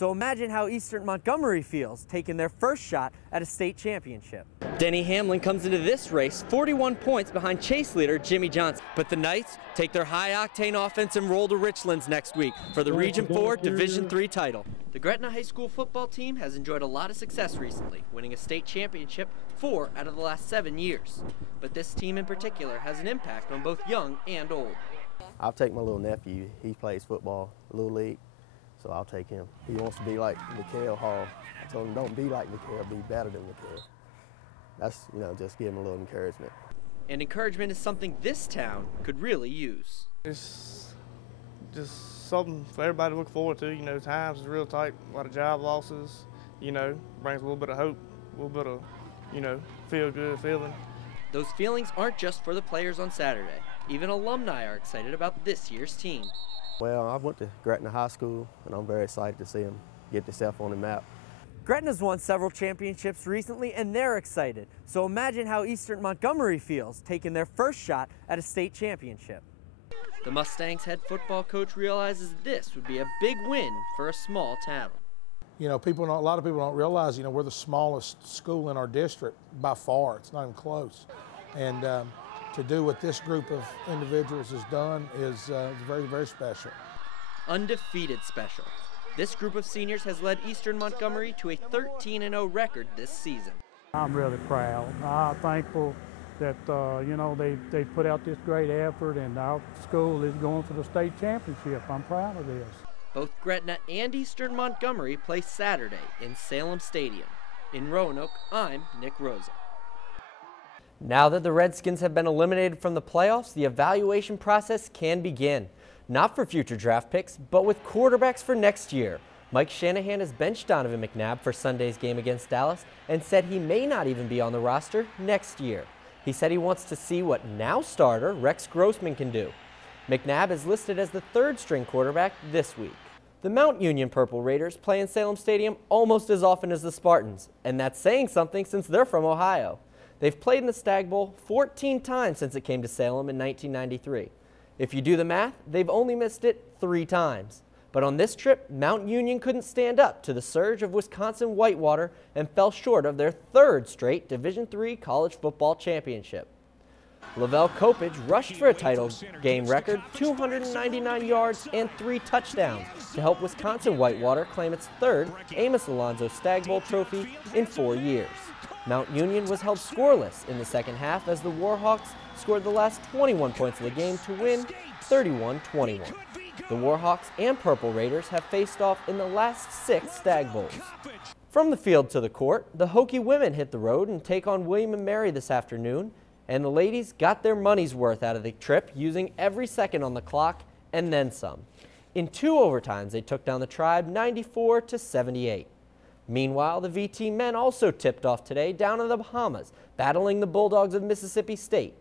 So imagine how Eastern Montgomery feels taking their first shot at a state championship. Denny Hamlin comes into this race 41 points behind chase leader Jimmy Johnson. But the Knights take their high-octane offense and roll to Richlands next week for the Region 4 Division 3 title. The Gretna High School football team has enjoyed a lot of success recently, winning a state championship 4 out of the last 7 years. But this team in particular has an impact on both young and old. I'll take my little nephew. He plays football, Little League, so I'll take him. He wants to be like Mikhail Hall. I told him, don't be like Mikhail, be better than Mikhail. That's, just give him a little encouragement. And encouragement is something this town could really use. It's just something for everybody to look forward to. Times is real tight, a lot of job losses, brings a little bit of hope, a little bit of, feel good feeling. Those feelings aren't just for the players on Saturday. Even alumni are excited about this year's team. Well, I went to Gretna High School, and I'm very excited to see them get themselves on the map. Gretna's won several championships recently, and they're excited. So imagine how Eastern Montgomery feels taking their first shot at a state championship. The Mustangs head football coach realizes this would be a big win for a small town. A lot of people don't realize, we're the smallest school in our district by far. It's not even close. And to do what this group of individuals has done is very, very special. Undefeated special. This group of seniors has led Eastern Montgomery to a 13-0 record this season. I'm really proud. I'm thankful that they put out this great effort, and our school is going for the state championship. I'm proud of this. Both Gretna and Eastern Montgomery play Saturday in Salem Stadium. In Roanoke, I'm Nick Rosa. Now that the Redskins have been eliminated from the playoffs, the evaluation process can begin. Not for future draft picks, but with quarterbacks for next year. Mike Shanahan has benched Donovan McNabb for Sunday's game against Dallas and said he may not even be on the roster next year. He said he wants to see what now starter Rex Grossman can do. McNabb is listed as the third-string quarterback this week. The Mount Union Purple Raiders play in Salem Stadium almost as often as the Spartans, and that's saying something since they're from Ohio. They've played in the Stag Bowl 14 times since it came to Salem in 1993. If you do the math, they've only missed it 3 times. But on this trip, Mount Union couldn't stand up to the surge of Wisconsin Whitewater and fell short of their 3rd straight Division III college football championship. Lavelle Kopich rushed for a title game record 299 yards and 3 touchdowns to help Wisconsin Whitewater claim its 3rd Amos Alonzo Stag Bowl trophy in 4 years. Mount Union was held scoreless in the second half as the Warhawks scored the last 21 points of the game to win 31-21. The Warhawks and Purple Raiders have faced off in the last 6 Stag Bowls. From the field to the court, the Hokie women hit the road and take on William & Mary this afternoon, and the ladies got their money's worth out of the trip using every second on the clock and then some. In 2 overtimes, they took down the Tribe 94-78. Meanwhile, the VT men also tipped off today down in the Bahamas, battling the Bulldogs of Mississippi State.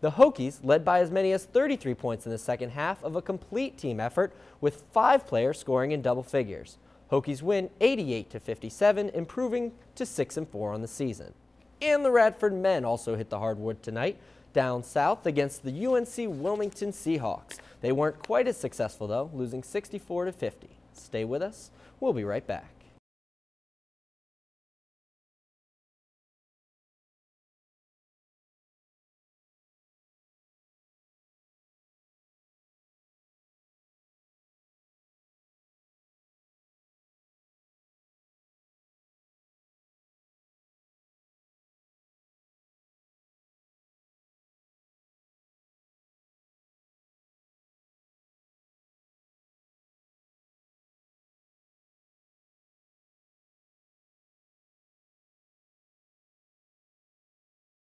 The Hokies led by as many as 33 points in the second half of a complete team effort, with 5 players scoring in double figures. Hokies win 88-57, improving to 6-4 on the season. And the Radford men also hit the hardwood tonight, down south against the UNC Wilmington Seahawks. They weren't quite as successful though, losing 64-50. Stay with us, we'll be right back.